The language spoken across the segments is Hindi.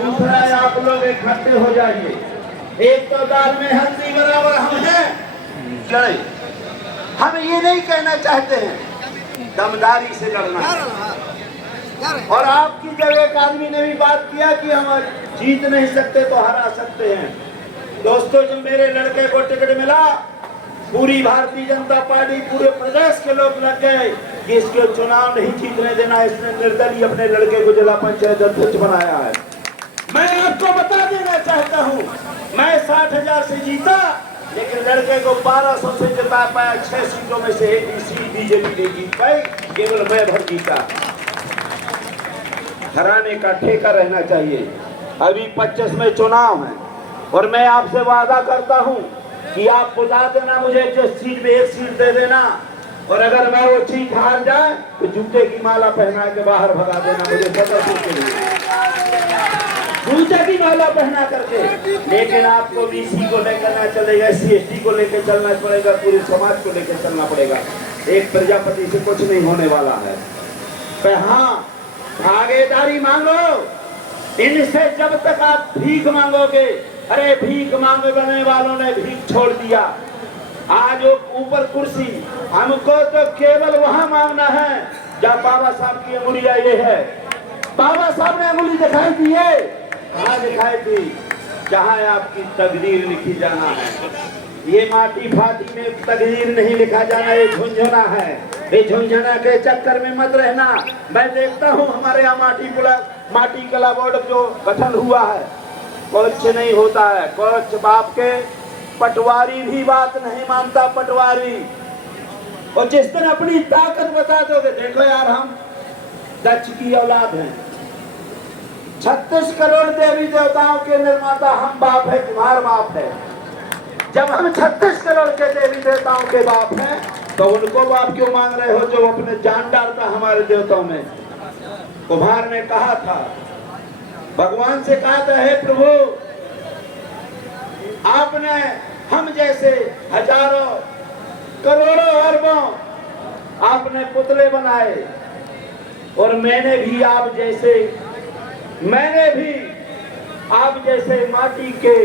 दूसरा आप लोग इकट्ठे हो जाइए। एक तो दाल में हल्दी बराबर हम हैं, हम ये नहीं कहना चाहते हैं दमदारी से लड़ना है। और आपकी जब एक आदमी ने भी बात किया कि हम जीत नहीं सकते तो हरा सकते हैं। दोस्तों, जब मेरे लड़के को टिकट मिला, पूरी भारतीय जनता पार्टी, पूरे प्रदेश के लोग लग गए कि इसके चुनाव नहीं जीतने देना। इसने निर्दलीय अपने लड़के को जिला पंचायत अध्यक्ष बनाया है। मैं आपको बता देना चाहता हूँ, मैं 60,000 से जीता, लेकिन लड़के को 1200 से जिता पाया। 6 सीटों में से एक सीट बीजेपी ने जीत पाई, केवल मैं भर जीता। हराने का ठेका रहना चाहिए। अभी 25 में चुनाव है और मैं आपसे वादा करता हूँ कि आप बुला देना मुझे, जिस सीट में एक सीट दे देना, और अगर मैं वो सीट हार जाए तो जूते की माला पहना के बाहर भगा देना मुझे सदस्य के लिए, जूते की माला पहना करके। लेकिन आपको बीसी को लेकर ना चलेगा, SC/ST को लेकर चलना पड़ेगा, पूरे समाज को लेकर चलना पड़ेगा। एक प्रजापति से कुछ नहीं होने वाला है। हाँ, भागीदारी मांगो इनसे। जब तक आप भीख मांगोगे, अरे भीख मांगने वालों ने भीख छोड़ दिया। आज ऊपर कुर्सी, हमको तो केवल वहां मांगना है जहाँ बाबा साहब की अंगुलियां ये है। बाबा साहब ने अंगुली दिखाई दी है, कहाँ दिखाई थी? जहाँ आपकी तकदीर लिखी जाना है। ये माटी फाटी में तकदीर नहीं लिखा जाना, ये झुंझुना है। ये झुंझुना के चक्कर में मत रहना। मैं देखता हूँ हमारे यहाँ माटी कला बोर्ड जो गठन हुआ है, कुछ नहीं होता है। कुछ बाप के पटवारी भी बात नहीं मानता, पटवारी। और जिस दिन अपनी ताकत बता दोगे, देखो यार हम दक्ष की औलाद हैं, 36 करोड़ देवी देवताओं के निर्माता हम बाप है, तुम्हारा बाप है। जब हम 36 करोड़ के देवी देवताओं के बाप हैं, तो उनको बाप क्यों मांग रहे हो जो अपने जान डालता हमारे देवताओं में? कुम्हार ने कहा था, भगवान से कहा था, हे प्रभु, आपने हम जैसे हजारों करोड़ों अरबों आपने पुतले बनाए, और मैंने भी आप जैसे माटी के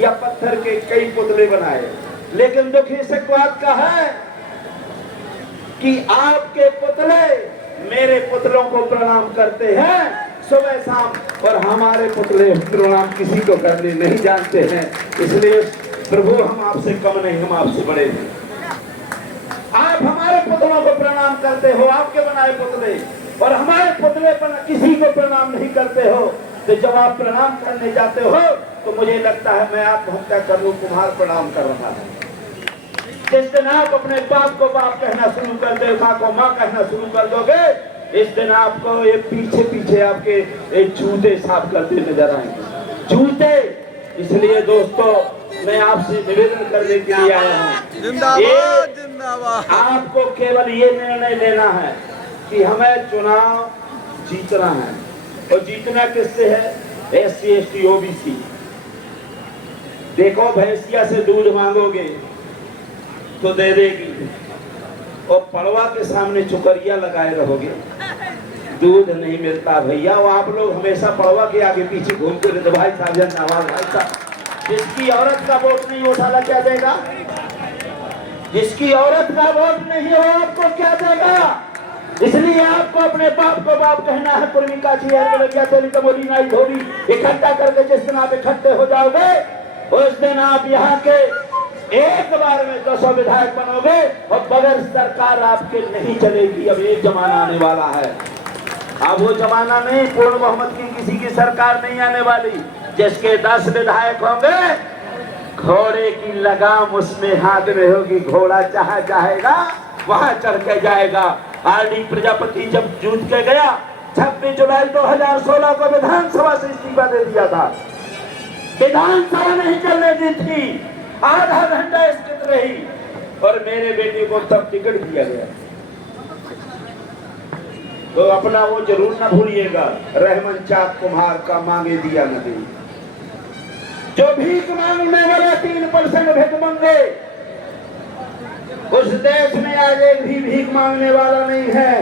या पत्थर के कई पुतले बनाए। लेकिन दुख इस बात का है कि आपके पुतले मेरे पुतलों को प्रणाम करते हैं सुबह शाम, और हमारे पुतले प्रणाम किसी को करने नहीं जानते हैं। इसलिए प्रभु, हम आपसे कम नहीं, हम आपसे बड़े हैं। आप हमारे पुतलों को प्रणाम करते हो, आपके बनाए पुतले, और हमारे पुतले पर किसी को प्रणाम नहीं करते हो। तो जब आप प्रणाम करने जाते हो तो मुझे लगता है मैं आत्महत्या कर लूं, तुम्हारा प्रणाम कर रहा है। जिस दिन आप अपने बाप को बाप कहना शुरू कर दे, माँ को माँ कहना शुरू कर दोगे, इस दिन आपको ये पीछे पीछे आपके एक जूते साफ करते नजर आएंगे, जूते। इसलिए दोस्तों, मैं आपसे निवेदन करने के लिए आया हूँ, जिंदाबाद जिंदाबाद। आपको केवल ये निर्णय लेना है कि हमें चुनाव जीतना है। और जीतना किससे है? SC/ST OBC। देखो, भैंसिया से दूध मांगोगे तो दे देगी, और पड़वा के सामने चुकरिया लगाए रहोगे, दूध नहीं मिलता भैया। वो आप लोग हमेशा पड़वा के आगे पीछे घूमते रहते, भाई साहब जिंदाबाद, भाई साहब। जिसकी औरत का वोट नहीं उठाला क्या देगा? जिसकी औरत का वोट नहीं हो, आपको क्या देगा? इसलिए आपको अपने बाप को बाप कहना है। पूर्विका धोरी इकट्ठा करके जिस दिन आप इकट्ठे हो जाओगे, उस दिन आप यहाँ के एक बार में 200 विधायक बनोगे, और बगैर सरकार आपके नहीं चलेगी। अब एक जमाना आने वाला है, अब वो जमाना नहीं, पूर्ण बहुमत की किसी की सरकार नहीं आने वाली, जिसके 10 विधायक होंगे, घोड़े की लगाम उसमें हाथ में होगी, घोड़ा जहाँ जाएगा वहां चढ़ के जाएगा। RD प्रजापति जब जूझ के गया, 26 जुलाई 2016 को विधानसभा से इस्तीफा दे दिया था। विधानसभा नहीं चलने दी थी, आधा घंटा स्थित रही, और मेरे बेटे को तब टिकट दिया गया। तो अपना वो जरूर ना भूलिएगा, रहमन चाक कुम्हार का मांगे दिया न दे। जो भीख मांगने वाला 3% भिखमंगे, उस देश में आज एक भी भीख मांगने वाला नहीं है।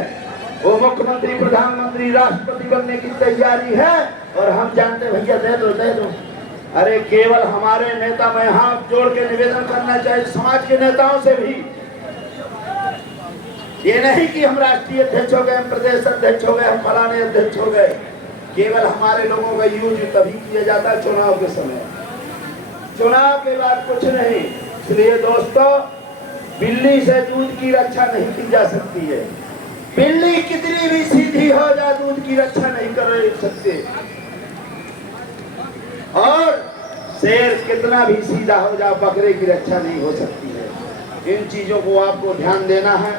वो मुख्यमंत्री, प्रधानमंत्री, राष्ट्रपति बनने की तैयारी है और हम जानते भैया दे दो दे दो। अरे केवल हमारे नेता, मैं हाथ जोड़ के निवेदन करना चाहिए समाज के नेताओं से भी, ये नहीं कि हम राष्ट्रीय अध्यक्ष हो गए, हम प्रदेश अध्यक्ष हो गए, हम फलाने अध्यक्ष हो गए। केवल हमारे लोगों का यूज तभी किया जाता है चुनाव के समय, चुनाव के बाद कुछ नहीं। इसलिए दोस्तों, बिल्ली से दूध की रक्षा नहीं की जा सकती है। बिल्ली कितनी भी सीधी हो जाए दूध की रक्षा नहीं कर सकते, और शेर कितना भी सीधा हो जाए बकरे की रक्षा नहीं हो सकती है। इन चीजों को आपको ध्यान देना है।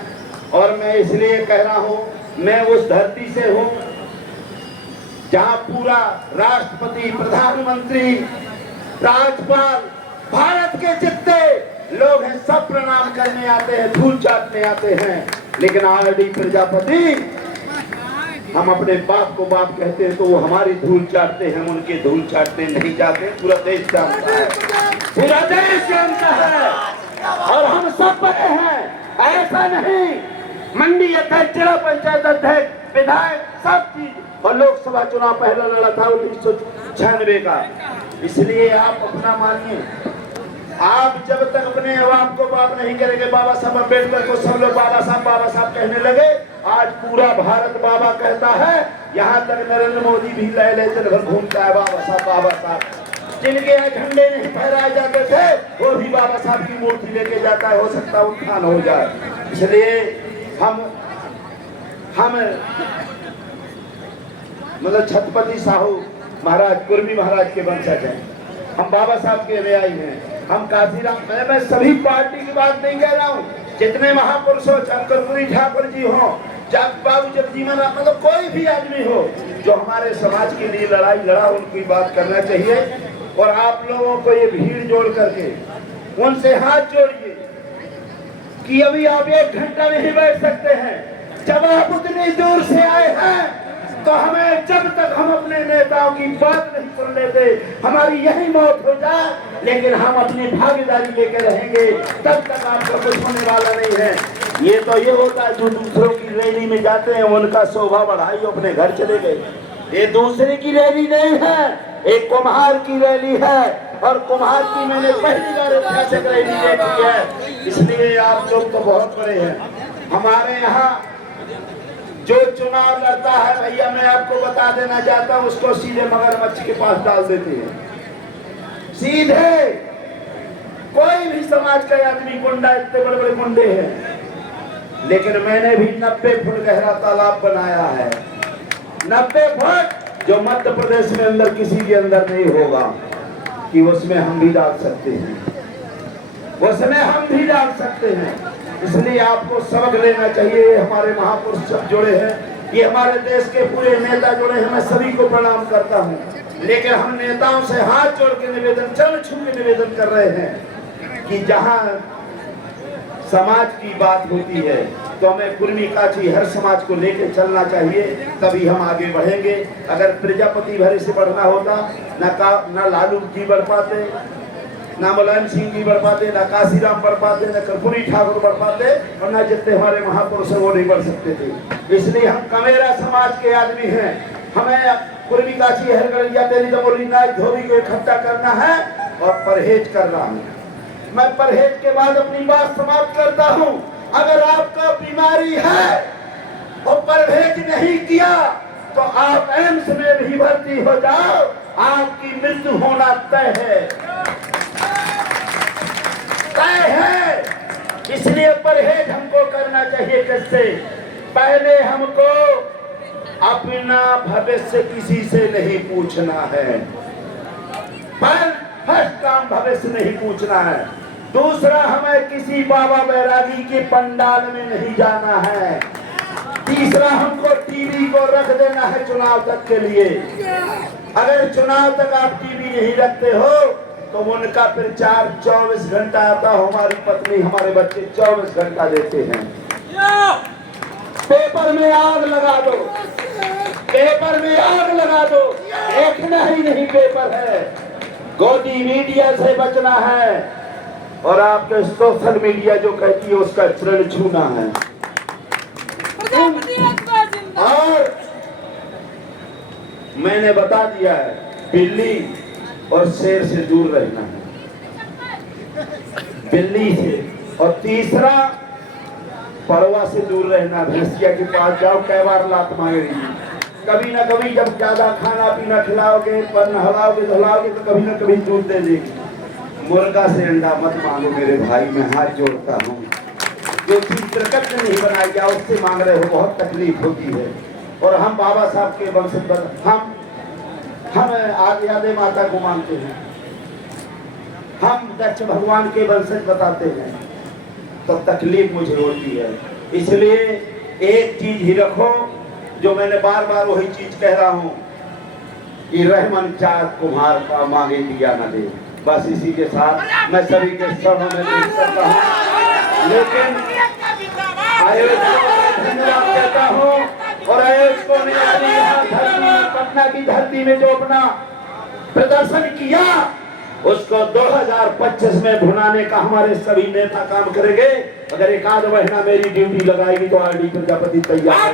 और मैं इसलिए कह रहा हूं, मैं उस धरती से हूं जहां पूरा राष्ट्रपति, प्रधानमंत्री, राज्यपाल, भारत के जितने लोग हैं सब प्रणाम करने आते हैं, धूल चाटने आते हैं। लेकिन आरडी प्रजापति, हम अपने बाप को बाप कहते हैं तो वो हमारी धूल चाटते हैं, हम उनके धूल चाटते नहीं जाते। पूरा देश जानता है, पूरा देश जानता है, और हम सब बड़े हैं। ऐसा नहीं, मंडी अध्यक्ष, जिला पंचायत अध्यक्ष, विधायक, सब चीज, और लोकसभा चुनाव पहला लड़ा था 1996 का। इसलिए आप अपना मानिए, आप जब तक अपने बाप को बाप नहीं करेंगे, बाबा साहब अम्बेडकर को सब लोग बाबा साहब कहने लगे, आज पूरा भारत बाबा कहता है। यहाँ तक नरेंद्र मोदी भी ले दिन भर घूमता है बाबा साहब। जिनके यहाँ झंडे नहीं फहराए जाते थे वो भी बाबा साहब की मूर्ति लेके जाता है, हो सकता है उत्थान हो जाए। इसलिए हम मतलब छत्रपति साहू महाराज, कुर्मी महाराज के वंशज हैं, हम बाबा साहब के अनुयायी हैं, हम काशीराम। मैं सभी पार्टी की बात नहीं कह रहा हूँ, जितने महापुरुष हो, कर्पूरी ठाकुर जी हो, बाबू जगजीवन राम, मतलब कोई भी आदमी हो जो हमारे समाज के लिए लड़ाई लड़ा, उनकी बात करना चाहिए। और आप लोगों को ये भीड़ जोड़ करके उनसे हाथ जोड़िए कि अभी आप 1 घंटा नहीं बैठ सकते हैं। जब आप उतनी दूर से आए हैं तो हमें, जब तक हम अपने नेताओं की बात नहीं सुन लेते, हमारी यही मौत हो जाए, लेकिन हम अपनी भागीदारी लेकर रहेंगे, तब तक आपका कुछ होने वाला नहीं है। ये तो ये होता है जो दूसरों की रैली में जाते हैं, उनका शोभा बढ़ाई, अपने घर चले गए। ये दूसरे की रैली नहीं है, एक कुम्हार की रैली है, और कुम्हार की मैंने पहली बार ऐतिहासिक रैली देखी है। इसलिए आप लोग तो बहुत बड़े हैं। हमारे यहाँ जो चुनाव लड़ता है भैया, मैं आपको बता देना चाहता हूँ, उसको सीधे मगरमच्छ के पास डाल देते हैं। सीधे कोई भी समाज का आदमी, गुंडा, इतने बड़े बड़े गुंडे हैं, लेकिन मैंने भी 90 फुट गहरा तालाब बनाया है। 90 फुट जो मध्य प्रदेश में अंदर किसी के अंदर नहीं होगा, कि उसमें हम भी डाल सकते हैं, उसमें हम भी डाल सकते हैं। इसलिए आपको सबक लेना चाहिए। हमारे महापुरुष सब जुड़े हैं, ये हमारे देश के पूरे नेता जुड़े हैं, मैं सभी को प्रणाम करता हूँ। लेकिन हम नेताओं से हाथ जोड़ के निवेदन, चरण छू के निवेदन कर रहे हैं कि जहाँ समाज की बात होती है तो हमें कुर्मी काची हर समाज को लेके चलना चाहिए, तभी हम आगे बढ़ेंगे। अगर प्रजापति भरे से बढ़ना होता, ना लालू जी बढ़ पाते, ना मुलायम सिंह जी बढ़ पाते, ना काशीराम बढ़ पाते, ना कर्पूरी ठाकुर बढ़ पाते, और ना जितने हमारे महापुरुष हैं वो नहीं बढ़ सकते थे। इसलिए हम कमेरा समाज के आदमी हैं, हमें कुर्मी काची हरगढ़िया तेरी दमोली नाच धोबी को इकट्ठा करना है और परहेज करना है। मैं परहेज के बाद अपनी बात समाप्त करता हूँ। अगर आपका बीमारी है और परहेज नहीं किया तो आप एम्स में भी भर्ती हो जाओ, आपकी मृत्यु होना तय है। इसलिए परहेज हमको करना चाहिए। कैसे? पहले हमको अपना भविष्य किसी से नहीं पूछना है, फर्स्ट काम भविष्य नहीं पूछना है। दूसरा, हमें किसी बाबा बैरागी के पंडाल में नहीं जाना है। तीसरा, हमको टीवी को रख देना है चुनाव तक के लिए। अगर चुनाव तक आप टीवी नहीं रखते हो तो उनका प्रचार 24 घंटा आता। हमारी पत्नी, हमारे बच्चे 24 घंटा देते हैं। पेपर में आग लगा दो, पेपर में आग लगा दो, देखना ही नहीं पेपर है। गोदी मीडिया से बचना है और आपके सोशल मीडिया जो कहती है उसका चरण छूना है। मैंने बता दिया है, बिल्ली और शेर से दूर रहना है, बिल्ली से। और तीसरा, पड़वा से दूर रहना। भैंसिया के पास जाओ, कई बार लात मांगेगी। कभी ना कभी जब ज्यादा खाना पीना खिलाओगे, पर नहलाओगे धुलाओगे तो कभी ना कभी दूध दे देगी। मुर्गा से अंडा मत मांगो मेरे भाई, मैं हाथ जोड़ता हूँ। जो चीज प्रकृति ने नहीं बनाई या उससे मांग रहे हो, बहुत तकलीफ होती है। और हम बाबा साहब के वंशज, हम आदि माता को मानते हैं, हम दक्ष भगवान के वंशज बताते हैं, तो तकलीफ मुझे होती है। इसलिए एक चीज ही रखो, जो मैंने बार बार वही चीज कह रहा हूं कि रहमन चाँद कुम्हार का मांगे दिया न दे। बस इसी के साथ मैं सभी के शरणों में पेश करता हूं। लेकिन आयोजक को धन्यवाद कहता हूं, और आयोजकों ने यहाँ धरती, पटना की धरती में जो अपना प्रदर्शन किया, उसको 2025 में भुनाने का हमारे सभी नेता काम करेंगे। अगर एक आध महीना मेरी ड्यूटी लगाएगी तो आरडी प्रजापति तैयार।